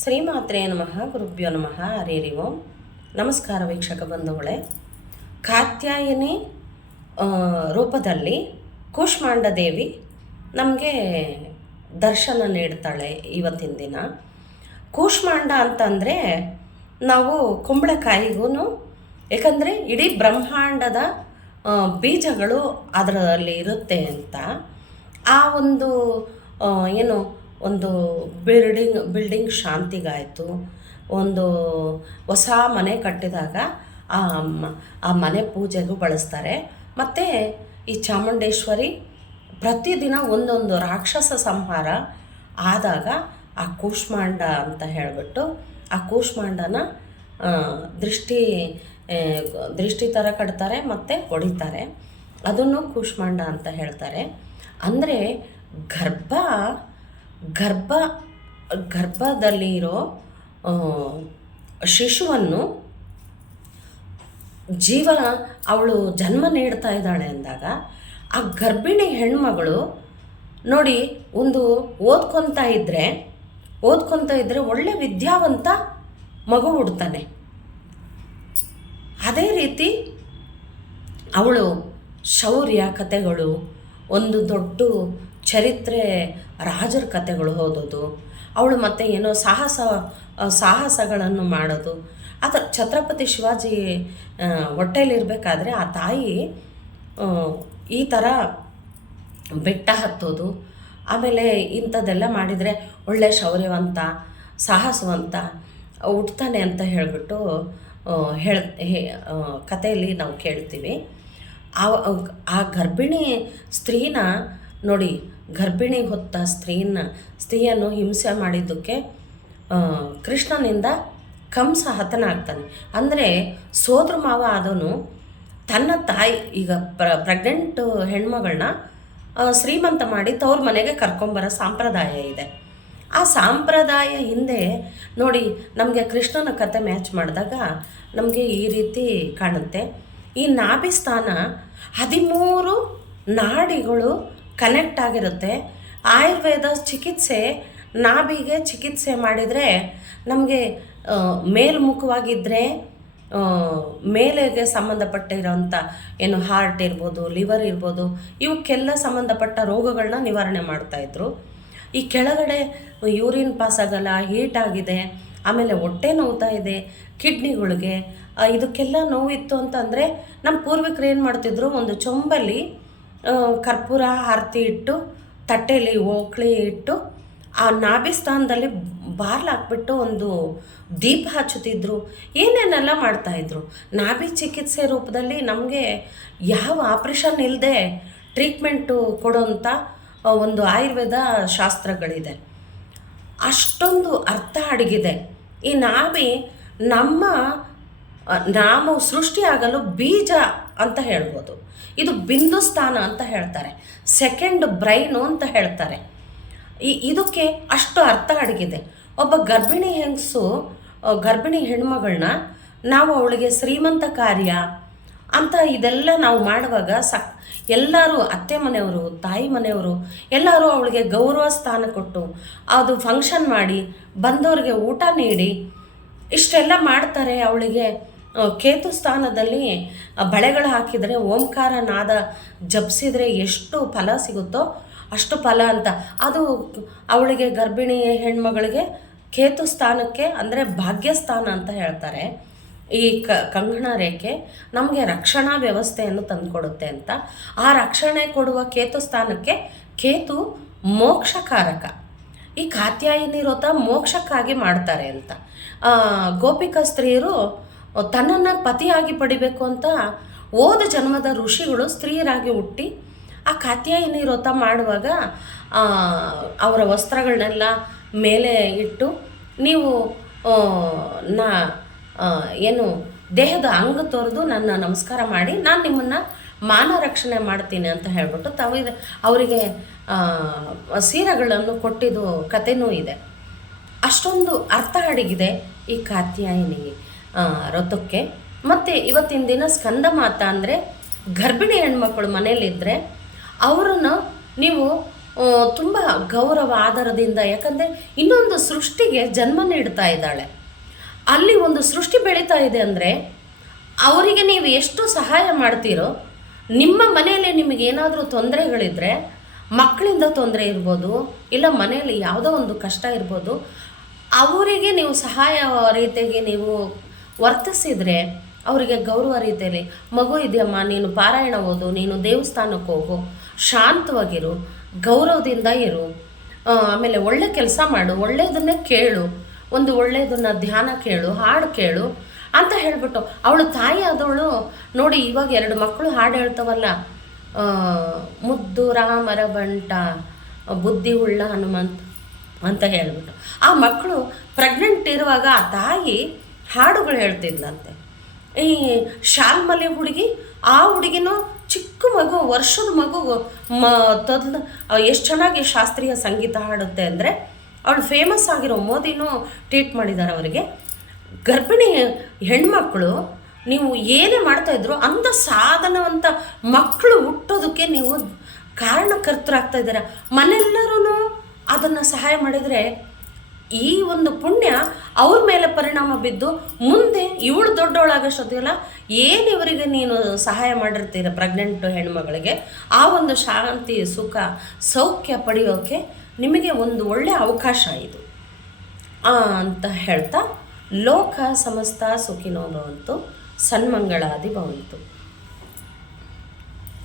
ಶ್ರೀಮಾತ್ರೇಯ ನಮಃ, ಗುರುಭ್ಯೋ ನಮಃ ಹರಿರಿ ಓಂ. ನಮಸ್ಕಾರ ವೀಕ್ಷಕ ಬಂಧುಗಳೇ. ಕಾತ್ಯಾಯನಿ ರೂಪದಲ್ಲಿ ಕೂಷ್ಮಾಂಡ ದೇವಿ ನಮಗೆ ದರ್ಶನ ನೀಡ್ತಾಳೆ ಇವತ್ತಿನ ದಿನ. ಕೂಷ್ಮಾಂಡ ಅಂತಂದರೆ ನಾವು ಕುಂಬಳಕಾಯಿಗೂ ಯಾಕಂದರೆ ಇಡೀ ಬ್ರಹ್ಮಾಂಡದ ಬೀಜಗಳು ಅದರಲ್ಲಿ ಇರುತ್ತೆ ಅಂತ. ಆ ಒಂದು ಏನು ಒಂದು ಬಿಲ್ಡಿಂಗ್ ಬಿಲ್ಡಿಂಗ್ ಶಾಂತಿಗಾಯಿತು. ಒಂದು ಹೊಸ ಮನೆ ಕಟ್ಟಿದಾಗ ಆ ಮನೆ ಪೂಜೆಗೂ ಬಳಸ್ತಾರೆ. ಮತ್ತು ಈ ಚಾಮುಂಡೇಶ್ವರಿ ಪ್ರತಿದಿನ ಒಂದೊಂದು ರಾಕ್ಷಸ ಸಂಹಾರ ಆದಾಗ ಆ ಕೂಷ್ಮಾಂಡ ಅಂತ ಹೇಳಿಬಿಟ್ಟು ಆ ಕೂಷ್ಮಾಂಡನ ದೃಷ್ಟಿ ದೃಷ್ಟಿ ಥರ ಕಟ್ತಾರೆ ಮತ್ತು ಹೊಡಿತಾರೆ. ಅದನ್ನು ಕೂಷ್ಮಾಂಡ ಅಂತ ಹೇಳ್ತಾರೆ. ಅಂದರೆ ಗರ್ಭ ಗರ್ಭ, ಗರ್ಭದಲ್ಲಿರೋ ಶಿಶುವನ್ನು ಜೀವ, ಅವಳು ಜನ್ಮ ನೀಡ್ತಾ ಇದ್ದಾಳೆ ಅಂದಾಗ, ಆ ಗರ್ಭಿಣಿ ಹೆಣ್ಮಗಳು ನೋಡಿ ಒಂದು ಓದ್ಕೊತಾ ಇದ್ದರೆ ಓದ್ಕೊತಾ ಇದ್ದರೆ ಒಳ್ಳೆ ವಿದ್ಯಾವಂತ ಮಗು ಹುಡ್ತಾನೆ. ಅದೇ ರೀತಿ ಅವಳು ಶೌರ್ಯ ಕಥೆಗಳು, ಒಂದು ದೊಡ್ಡ ಚರಿತ್ರೆ ರಾಜರ ಕಥೆಗಳು ಓದೋದು, ಅವಳು ಮತ್ತೆ ಏನೋ ಸಾಹಸ ಸಾಹಸಗಳನ್ನು ಮಾಡೋದು. ಆತ ಛತ್ರಪತಿ ಶಿವಾಜಿ ಹೊಟ್ಟೆಯಲ್ಲಿರಬೇಕಾದ್ರೆ ಆ ತಾಯಿ ಈ ಥರ ಬೆಟ್ಟ ಹತ್ತೋದು. ಆಮೇಲೆ ಇಂಥದ್ದೆಲ್ಲ ಮಾಡಿದರೆ ಒಳ್ಳೆ ಶೌರ್ಯವಂತ, ಸಾಹಸವಂತ, ಹುಟ್ತಾನೆ ಅಂತ ಹೇಳಿಬಿಟ್ಟು ಹೇಳ ಕಥೆಯಲ್ಲಿ ನಾವು ಕೇಳ್ತೀವಿ. ಆ ಆ ಗರ್ಭಿಣಿ ಸ್ತ್ರೀನ ನೋಡಿ, ಗರ್ಭಿಣಿ ಹೊತ್ತ ಸ್ತ್ರೀಯನ್ನ, ಸ್ತ್ರೀಯನ್ನು ಹಿಂಸೆ ಮಾಡಿದ್ದಕ್ಕೆ ಕೃಷ್ಣನಿಂದ ಕಂಸ ಹತನಾಗ್ತಾನೆ. ಅಂದರೆ ಸೋದ್ರ ಮಾವ ಆದನು ತನ್ನ ತಾಯಿ, ಈಗ ಪ್ರ ಪ್ರೆಗ್ನೆಂಟ್ ಹೆಣ್ಮಗಳನ್ನ ಶ್ರೀಮಂತ ಮಾಡಿ ತವ್ರ ಮನೆಗೆ ಕರ್ಕೊಂಬರೋ ಸಂಪ್ರದಾಯ ಇದೆ. ಆ ಸಂಪ್ರದಾಯ ಹಿಂದೆ ನೋಡಿ, ನಮಗೆ ಕೃಷ್ಣನ ಕತೆ ಮ್ಯಾಚ್ ಮಾಡಿದಾಗ ನಮಗೆ ಈ ರೀತಿ ಕಾಣುತ್ತೆ. ಈ ನಾಭಿಸ್ಥಾನ ಹದಿಮೂರು ನಾಡಿಗಳು ಕನೆಕ್ಟ್ ಆಗಿರುತ್ತೆ. ಆಯುರ್ವೇದ ಚಿಕಿತ್ಸೆ, ನಾಭಿಗೆ ಚಿಕಿತ್ಸೆ ಮಾಡಿದರೆ ನಮಗೆ ಮೇಲ್ಮುಖವಾಗಿದ್ದರೆ ಮೇಲೆಗೆ ಸಂಬಂಧಪಟ್ಟಿರೋಂಥ ಏನು ಹಾರ್ಟ್ ಇರ್ಬೋದು ಲಿವರ್ ಇರ್ಬೋದು, ಇವಕ್ಕೆಲ್ಲ ಸಂಬಂಧಪಟ್ಟ ರೋಗಗಳನ್ನ ನಿವಾರಣೆ ಮಾಡ್ತಾಯಿದ್ರು ಈ ಕೆಳಗಡೆ ಯೂರಿನ್ ಪಾಸ್ ಆಗಲ್ಲ ಹೀಟ್ ಆಗಿದೆ, ಆಮೇಲೆ ಹೊಟ್ಟೆ ನೋವ್ತಾ ಇದೆ ಕಿಡ್ನಿಗಳಿಗೆ ಇದಕ್ಕೆಲ್ಲ ನೋವಿತ್ತು ಅಂತಂದರೆ ನಮ್ಮ ಪೂರ್ವಿಕರು ಏನು ಮಾಡ್ತಿದ್ರು, ಒಂದು ಚೊಂಬಲ್ಲಿ ಕರ್ಪೂರ, ಆರತಿ ಇಟ್ಟು, ತಟ್ಟೆಯಲ್ಲಿ ಓಕ್ಳಿ ಇಟ್ಟು, ಆ ನಾಭಿ ಸ್ಥಾನದಲ್ಲಿ ಬಾರ್ಲ್ ಹಾಕ್ಬಿಟ್ಟು ಒಂದು ದೀಪ ಹಚ್ಚುತ್ತಿದ್ರು. ಏನೇನೆಲ್ಲ ಮಾಡ್ತಾಯಿದ್ರು ನಾಭಿ ಚಿಕಿತ್ಸೆ ರೂಪದಲ್ಲಿ ನಮಗೆ ಯಾವ ಆಪ್ರೇಷನ್ ಇಲ್ಲದೆ ಟ್ರೀಟ್ಮೆಂಟು ಕೊಡೋಂಥ ಒಂದು ಆಯುರ್ವೇದ ಶಾಸ್ತ್ರಗಳಿದೆ. ಅಷ್ಟೊಂದು ಅರ್ಥ ಅಡಗಿದೆ. ಈ ನಾಭಿ ನಮ್ಮ ನಾವು ಸೃಷ್ಟಿಯಾಗಲು ಬೀಜ ಅಂತ ಹೇಳ್ಬೋದು. ಇದು ಬಿಂದು ಸ್ಥಾನ ಅಂತ ಹೇಳ್ತಾರೆ. ಸೆಕೆಂಡ್ ಬ್ರೈನು ಅಂತ ಹೇಳ್ತಾರೆ. ಈ, ಇದಕ್ಕೆ ಅಷ್ಟು ಅರ್ಥ ಅಡಗಿದೆ. ಒಬ್ಬ ಗರ್ಭಿಣಿ ಹೆಂಗಸು ಗರ್ಭಿಣಿ ಹೆಣ್ಮಗಳನ್ನ ನಾವು ಅವಳಿಗೆ ಶ್ರೀಮಂತ ಕಾರ್ಯ ಅಂತ ಇದೆಲ್ಲ ನಾವು ಮಾಡುವಾಗ ಸಕ್, ಎಲ್ಲರೂ ಅತ್ತೆ ಮನೆಯವರು, ತಾಯಿ ಮನೆಯವರು ಎಲ್ಲರೂ ಅವಳಿಗೆ ಗೌರವ ಸ್ಥಾನ ಕೊಟ್ಟು ಅದು ಫಂಕ್ಷನ್ ಮಾಡಿ ಬಂದವ್ರಿಗೆ ಊಟ ನೀಡಿ ಇಷ್ಟೆಲ್ಲ ಮಾಡ್ತಾರೆ ಅವಳಿಗೆ. ಕೇತು ಸ್ಥಾನದಲ್ಲಿ ಬಳೆಗಳು ಹಾಕಿದರೆ ಓಂಕಾರ ನಾದ ಜಪಿಸಿದರೆ ಎಷ್ಟು ಫಲ ಸಿಗುತ್ತೋ ಅಷ್ಟು ಫಲ ಅಂತ. ಅದು ಅವಳಿಗೆ, ಗರ್ಭಿಣಿ ಹೆಣ್ಮಗಳಿಗೆ ಕೇತು ಸ್ಥಾನಕ್ಕೆ ಅಂದರೆ ಭಾಗ್ಯಸ್ಥಾನ ಅಂತ ಹೇಳ್ತಾರೆ. ಈ ಕ ಕಂಗಣ ರೇಖೆ ನಮಗೆ ರಕ್ಷಣಾ ವ್ಯವಸ್ಥೆಯನ್ನು ತಂದುಕೊಡುತ್ತೆ ಅಂತ. ಆ ರಕ್ಷಣೆ ಕೊಡುವ ಕೇತು ಸ್ಥಾನಕ್ಕೆ ಕೇತು ಮೋಕ್ಷಕಾರಕ. ಈ ಕಾತ್ಯಾಯಿನಿರೋತ ಮೋಕ್ಷಕ್ಕಾಗಿ ಮಾಡ್ತಾರೆ ಅಂತ. ಗೋಪಿಕಾ ಸ್ತ್ರೀಯರು ತನ್ನನ್ನು ಪತಿಯಾಗಿ ಪಡಿಬೇಕು ಅಂತ ಓದ ಜನ್ಮದ ಋಷಿಗಳು ಸ್ತ್ರೀಯರಾಗಿ ಹುಟ್ಟಿ ಆ ಕಾತ್ಯಾಯಿನಿ ವ್ರತ ಮಾಡುವಾಗ ಅವರ ವಸ್ತ್ರಗಳನ್ನೆಲ್ಲ ಮೇಲೆ ಇಟ್ಟು ನೀವು ನಾ ಏನು ದೇಹದ ಅಂಗ ತೊರೆದು ನನ್ನ ನಮಸ್ಕಾರ ಮಾಡಿ ನಾನು ನಿಮ್ಮನ್ನು ಮಾನ ರಕ್ಷಣೆ ಮಾಡ್ತೀನಿ ಅಂತ ಹೇಳ್ಬಿಟ್ಟು ತಾವು ಅವರಿಗೆ ಸೀರೆಗಳನ್ನು ಕೊಟ್ಟಿದ್ದು ಕಥೆನೂ ಇದೆ. ಅಷ್ಟೊಂದು ಅರ್ಥ ಅಡಗಿದೆ ಈ ಕಾತ್ಯಾಯಿನಿ ಆ, ವ್ರತಕ್ಕೆ ಮತ್ತು ಇವತ್ತಿನ ದಿನ ಸ್ಕಂದ ಮಾತ ಅಂದರೆ ಗರ್ಭಿಣಿ ಹೆಣ್ಮಕ್ಳು ಮನೇಲಿದ್ದರೆ ಅವರನ್ನು ನೀವು ತುಂಬ ಗೌರವ ಆಧಾರದಿಂದ ಯಾಕಂದರೆ ಇನ್ನೊಂದು ಸೃಷ್ಟಿಗೆ ಜನ್ಮ ನೀಡ್ತಾ ಇದ್ದಾಳೆ. ಅಲ್ಲಿ ಒಂದು ಸೃಷ್ಟಿ ಬೆಳೀತಾ ಇದೆ ಅಂದರೆ ಅವರಿಗೆ ನೀವು ಎಷ್ಟು ಸಹಾಯ ಮಾಡ್ತೀರೋ, ನಿಮ್ಮ ಮನೆಯಲ್ಲಿ ನಿಮಗೆ ಏನಾದರೂ ತೊಂದರೆಗಳಿದ್ದರೆ ಮಕ್ಕಳಿಂದ ತೊಂದರೆ ಇರ್ಬೋದು, ಇಲ್ಲ ಮನೆಯಲ್ಲಿ ಯಾವುದೋ ಒಂದು ಕಷ್ಟ ಇರ್ಬೋದು, ಅವರಿಗೆ ನೀವು ಸಹಾಯ ರೀತಿಯಾಗಿ ನೀವು ವರ್ತಿಸಿದರೆ ಅವರಿಗೆ ಗೌರವ ರೀತಿಯಲ್ಲಿ, ಮಗು ಇದೆಯಮ್ಮ, ನೀನು ಪಾರಾಯಣ ಓದು, ನೀನು ದೇವಸ್ಥಾನಕ್ಕೆ ಹೋಗು, ಶಾಂತವಾಗಿರು, ಗೌರವದಿಂದ ಇರು ಆಮೇಲೆ ಒಳ್ಳೆ ಕೆಲಸ ಮಾಡು, ಒಳ್ಳೆಯದನ್ನೇ ಕೇಳು, ಒಂದು ಒಳ್ಳೆಯದನ್ನ ಧ್ಯಾನ ಕೇಳು, ಹಾಡು ಕೇಳು, ಅಂತ ಹೇಳಿಬಿಟ್ಟು ಅವಳು ತಾಯಿ ಆದವಳು ನೋಡಿ ಇವಾಗ ಎರಡು ಮಕ್ಕಳು ಹಾಡು ಹೇಳ್ತಾವಲ್ಲ ಮುದ್ದು ರಾಮರ ಬಂಟ, ಬುದ್ಧಿ ಉಳ್ಳ ಹನುಮಂತ, ಅಂತ ಹೇಳಿಬಿಟ್ಟು. ಆ ಮಕ್ಕಳು ಪ್ರೆಗ್ನೆಂಟ್ ಇರುವಾಗ ಆ ತಾಯಿ ಹಾಡುಗಳು ಹೇಳ್ತಿದ್ಲಂತೆ. ಈ ಶಾಲ್ಮಲೆ ಹುಡುಗಿ, ಆ ಹುಡುಗಿನೂ ಚಿಕ್ಕ ಮಗು, ವರ್ಷದ ಮಗು, ಮ ತೊದ್ಲು ಎಷ್ಟು ಚೆನ್ನಾಗಿ ಶಾಸ್ತ್ರೀಯ ಸಂಗೀತ ಹಾಡುತ್ತೆ ಅಂದರೆ, ಅವಳು ಫೇಮಸ್ ಆಗಿರೋ ಮೋದಿನೂ ಟ್ರೀಟ್ ಮಾಡಿದ್ದಾರೆ ಅವರಿಗೆ. ಗರ್ಭಿಣಿ ಹೆಣ್ಮಕ್ಳು, ನೀವು ಏನೇ ಮಾಡ್ತಾಯಿದ್ರು ಅಂಥ ಸಾಧನವಂತ ಮಕ್ಕಳು ಹುಟ್ಟೋದಕ್ಕೆ ನೀವು ಕಾರಣಕರ್ತರಾಗ್ತಾ ಇದ್ದಾರೆ ಮನೆಲ್ಲರೂ ಅದನ್ನು ಸಹಾಯ ಮಾಡಿದರೆ ಈ ಒಂದು ಪುಣ್ಯ ಅವ್ರ ಮೇಲೆ ಪರಿಣಾಮ ಬಿದ್ದು ಮುಂದೆ ಇವಳು ದೊಡ್ಡವಳಾಗೋಷ್ಟೊತ್ತಿಗೆಲ್ಲ ಏನು ಇವರಿಗೆ ನೀನು ಸಹಾಯ ಮಾಡಿರ್ತೀರ ಪ್ರೆಗ್ನೆಂಟ್ ಹೆಣ್ಮಗಳಿಗೆ? ಆ ಒಂದು ಶಾಂತಿ, ಸುಖ, ಸೌಖ್ಯ ಪಡೆಯೋಕ್ಕೆ ನಿಮಗೆ ಒಂದು ಒಳ್ಳೆಯ ಅವಕಾಶ ಇದು. ಅಂತ ಹೇಳ್ತಾ, ಲೋಕ ಸಮಸ್ತ ಸುಖಿನೋ ಅಂತೂ ಸನ್ಮಂಗಳಾದಿ ಭವಂತು.